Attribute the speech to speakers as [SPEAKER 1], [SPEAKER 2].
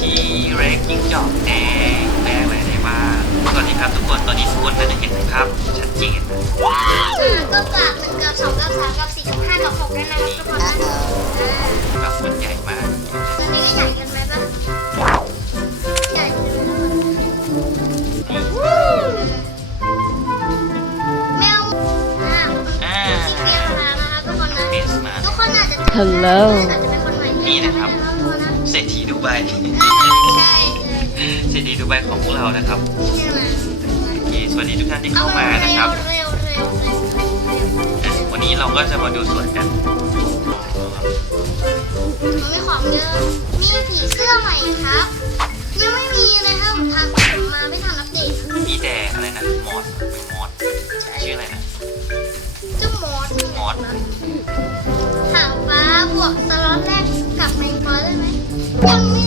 [SPEAKER 1] ที่เร็กยิ่งจอกแดงแปลอะไรได้บ้างสวัสดีครับทุกคนตอนนี้ทุกคนน่าจะเห็นภาพชัดเจน
[SPEAKER 2] ก็กราบ1กราบ2กราบ3กราบ4กราบ5กราบ6ได้นะทุกคนนะ
[SPEAKER 1] กับคนใหญ่มาก
[SPEAKER 2] ตอนนี้ก็ใหญ่กันไหมบ้างใหญ่กันไหมแมวที่เปียกมานะคะทุกคนนะ
[SPEAKER 1] เบสมา
[SPEAKER 2] ทุกคนอาจจะ
[SPEAKER 3] Hello
[SPEAKER 2] อาจจะเป็นคนใหม่
[SPEAKER 1] นี่นะครับ
[SPEAKER 2] ทุกคนนะ
[SPEAKER 1] เศรษฐีดูไบ
[SPEAKER 2] ใช่
[SPEAKER 1] เศรษฐีดูไบของพวกเรานะครับ
[SPEAKER 2] ใช่ไหม
[SPEAKER 1] โอเคสวัสดีทุกท่านที่เข้ามานะครับ
[SPEAKER 2] เร็ว
[SPEAKER 1] วันนี้เราก็จะมาดูสวนกัน
[SPEAKER 2] มันไม่ของเยอะมีผีเสื้อใหม่ครับยังไม่มีเลยครับผมมาไม่ทันอัปเดต
[SPEAKER 1] มีแต่อะไรนะมอสชื่ออะไรนะ
[SPEAKER 2] เจ้ามอส
[SPEAKER 1] มอส
[SPEAKER 2] ถามฟ้าบวกสล็อตแรกกับแมงปอได้ไหมยังไม่